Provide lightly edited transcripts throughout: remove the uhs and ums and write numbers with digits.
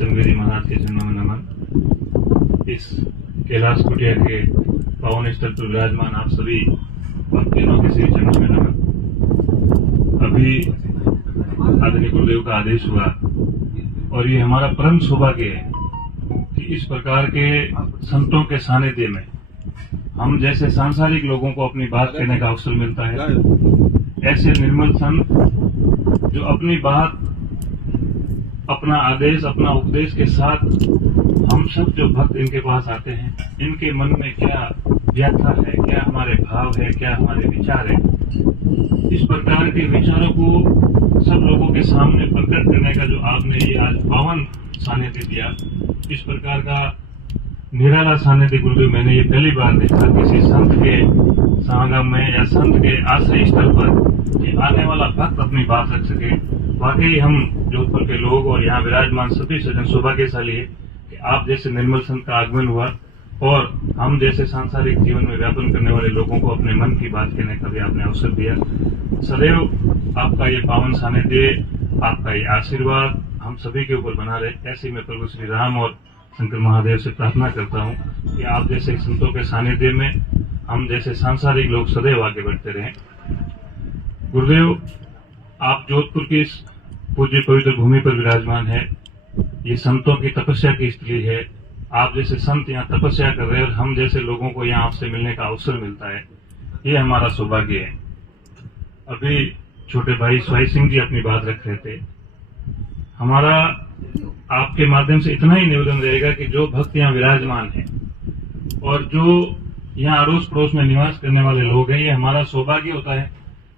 सत्यमगिरी महाराज के चरणों में नमन। इस कैलाश कुटिया के पावन स्थल पर विराजमान आप सभी भक्तजनों के श्री चरणों में नमन। अभी आदरणीय गुरुदेव का आदेश हुआ और ये हमारा परम सौभाग्य है कि इस प्रकार के संतों के सानिध्य में हम जैसे सांसारिक लोगों को अपनी बात कहने का अवसर मिलता है, ऐसे निर्मल संत जो अपनी बात, अपना आदेश, अपना उपदेश के साथ हम सब जो भक्त इनके पास आते हैं, इनके मन में क्या व्याख्या है, क्या हमारे भाव है, क्या हमारे विचार है, इस प्रकार के विचारों को सब लोगों के सामने प्रकट करने का जो आपने ये आज पावन सानिध्य दिया, इस प्रकार का निराला सानिध्य गुरुदेव मैंने ये पहली बार देखा किसी संत के समागम में या संत के आश्रय स्थल पर कि आने वाला भक्त अपनी बात रख सके। वाकई हम जोधपुर के लोग और यहाँ विराजमान सभी सज्जन सौभाग्यशाली है कि आप जैसे निर्मल संत का आगमन हुआ और हम जैसे सांसारिक जीवन में व्यापन करने वाले लोगों को अपने मन की बात कहने का भी आपने अवसर दिया। सदैव आपका ये पावन सानिध्य, आपका ये आशीर्वाद हम सभी के ऊपर बना रहे। ऐसे मैं प्रभु श्री राम और शंकर महादेव से प्रार्थना करता हूँ कि आप जैसे संतों के सानिध्य में हम जैसे सांसारिक लोग सदैव आगे बढ़ते रहें। गुरुदेव, आप जोधपुर की इस पूज्य पवित्र भूमि पर विराजमान है। ये संतों की तपस्या की स्थली है। आप जैसे संत यहाँ तपस्या कर रहे हैं और हम जैसे लोगों को यहाँ आपसे मिलने का अवसर मिलता है, ये हमारा सौभाग्य है। अभी छोटे भाई स्वाई सिंह जी अपनी बात रख रहे थे। हमारा आपके माध्यम से इतना ही निवेदन रहेगा कि जो भक्त यहाँ विराजमान है और जो यहाँ अड़ोस पड़ोस में निवास करने वाले लोग हैं, ये हमारा सौभाग्य होता है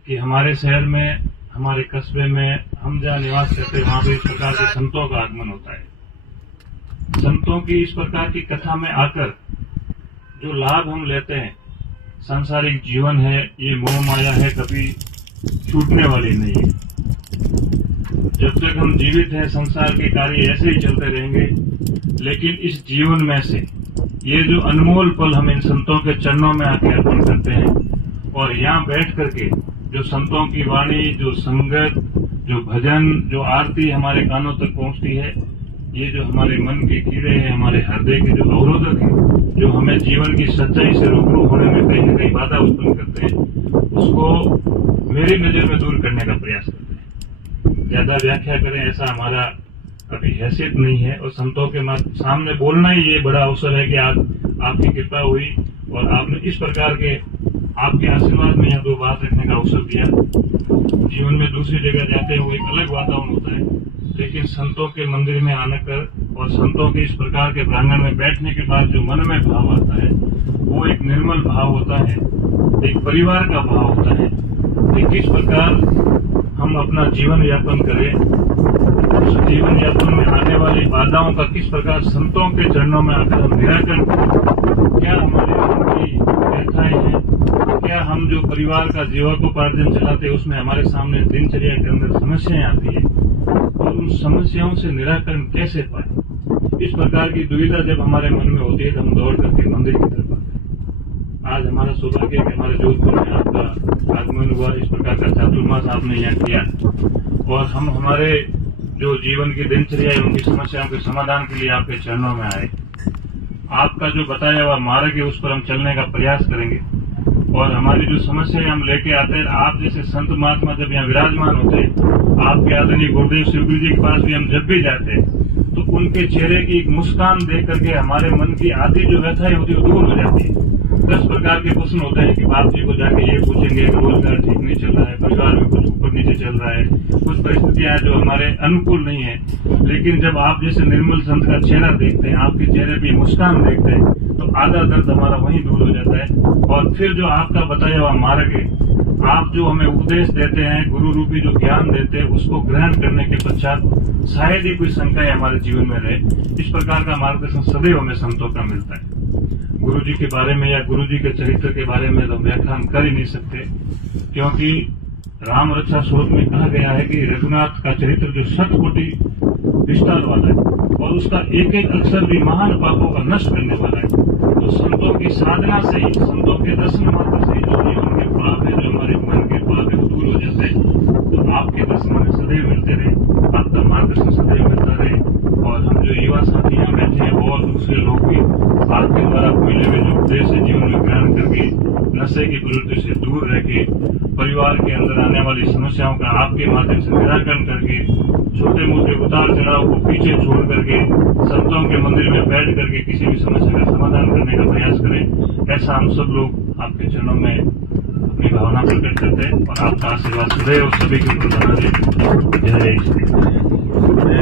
कि हमारे शहर में, हमारे कस्बे में हम जहाँ निवास करते हैं वहां पर इस प्रकार के संतों का आगमन होता है। संतों की इस प्रकार की कथा में आकर जो लाभ हम लेते हैं, सांसारिक जीवन है, ये मोह माया है, कभी छूटने वाली नहीं है। जब तक हम जीवित हैं संसार के कार्य ऐसे ही चलते रहेंगे, लेकिन इस जीवन में से ये जो अनमोल पल हम इन संतों के चरणों में आके अर्पण करते हैं और यहाँ बैठ करके जो संतों की वाणी, जो संगत, जो भजन, जो आरती हमारे कानों तक पहुंचती है, ये जो हमारे मन के कीड़े हैं, हमारे हृदय के जो अवरोधक हैं, जो हमें जीवन की सच्चाई से रूबरू होने में कहीं न कहीं बाधा उत्पन्न करते हैं, उसको मेरी नजर में दूर करने का प्रयास करते हैं। ज्यादा व्याख्या करें ऐसा हमारा कभी हैसियत नहीं है और संतों के सामने बोलना ही ये बड़ा अवसर है कि आपकी कृपा हुई और आपने इस प्रकार के आपके आशीर्वाद में यहाँ दो बात रखने का अवसर दिया। जीवन में दूसरी जगह जाते हुए एक अलग वातावरण होता है, लेकिन संतों के मंदिर में आने कर और संतों के इस प्रकार के प्रांगण में बैठने के बाद जो मन में भाव आता है, वो एक निर्मल भाव होता है, एक परिवार का भाव होता है कि किस प्रकार हम अपना जीवन यापन करें, उस जीवन यापन में आने वाली बाधाओं का किस प्रकार संतों के चरणों में आकर हम निराकरण करें। क्या हमारे मन की व्यथाएं हैं, क्या हम जो परिवार का जीवकोपार्जन चलाते हैं उसमें हमारे सामने दिनचर्या के अंदर समस्याएं आती है और उन समस्याओं से निराकरण कैसे पाए, इस प्रकार की दुविधा जब हमारे मन में होती है तो हम दौड़ करके मंदिर की तरफ आते हैं। आज हमारा सौभाग्य है कि हमारे जोधपुर में आपका आगमन हुआ, इस प्रकार का चातुर्मास आपने यहाँ किया और हम हमारे जो जीवन की दिनचर्या है उनकी समस्याओं के समाधान के लिए आपके चरणों में आए। आपका जो बताया हुआ मार्ग है उस पर हम चलने का प्रयास करेंगे और हमारी जो समस्याएं हम लेके आते हैं, आप जैसे संत महात्मा जब यहाँ विराजमान होते हैं, आपके आदरणीय गुरुदेव शिवगुरु जी के पास भी हम जब भी जाते हैं तो उनके चेहरे की एक मुस्कान देख करके हमारे मन की आधी जो व्यथाएं होती है वो दूर हो जाती है। 10 प्रकार के प्रश्न होते हैं कि बाप जी को जाके ये पूछेंगे, रोजगार ठीक नहीं चल रहा है, परिवार में कुछ ऊपर नीचे चल रहा है, कुछ परिस्थितियां जो हमारे अनुकूल नहीं है, लेकिन जब आप जैसे निर्मल संत का चेहरा देखते हैं, आपके चेहरे पे मुस्कान देखते हैं, तो आधा दर्द हमारा वहीं दूर हो जाता है। और फिर जो आपका बताया हुआ मार्ग है, आप जो हमें उपदेश देते हैं, गुरु रूपी जो ज्ञान देते हैं, उसको ग्रहण करने के पश्चात शायद ही कोई शंकाएं हमारे जीवन में रहे। इस प्रकार का मार्गदर्शन सदैव हमें संतों का मिलता है। गुरु जी के बारे में या गुरु जी के चरित्र के बारे में तो व्याख्यान कर ही नहीं सकते, क्योंकि राम रक्षा स्वरूप में कहा गया है कि रघुनाथ का चरित्र जो 100 कोटि विस्तार वाला है और उसका एक एक अक्षर भी महान पापों का नष्ट करने वाला है। तो संतों की साधना से ही, संतों के दर्शन मात्र से ही जो जीवन के पाप है, जो हमारे मन के पाप है, वो दूर हो जाते हैं। तो आपके दर्शन में सदैव मिलते रहे, आपका मार्गदर्शन सदैव मिलता रहे और हम जो आपके द्वारा मिले हुए जो उपदेश है जीवन में ग्रहण करके नशे की प्रवृत्ति से दूर रह के परिवार के अंदर आने वाली समस्याओं का आपके माध्यम से निराकरण करके छोटे मोटे उतार चढ़ाव को पीछे छोड़ करके संतों के मंदिर में बैठ करके किसी भी समस्या का समाधान करने का प्रयास करें। ऐसा हम सब लोग आपके चरणों में अपनी भावना प्रकट करते हैं और आपका आशीर्वाद सदैव सभी के ऊपर बना दे। जय श्री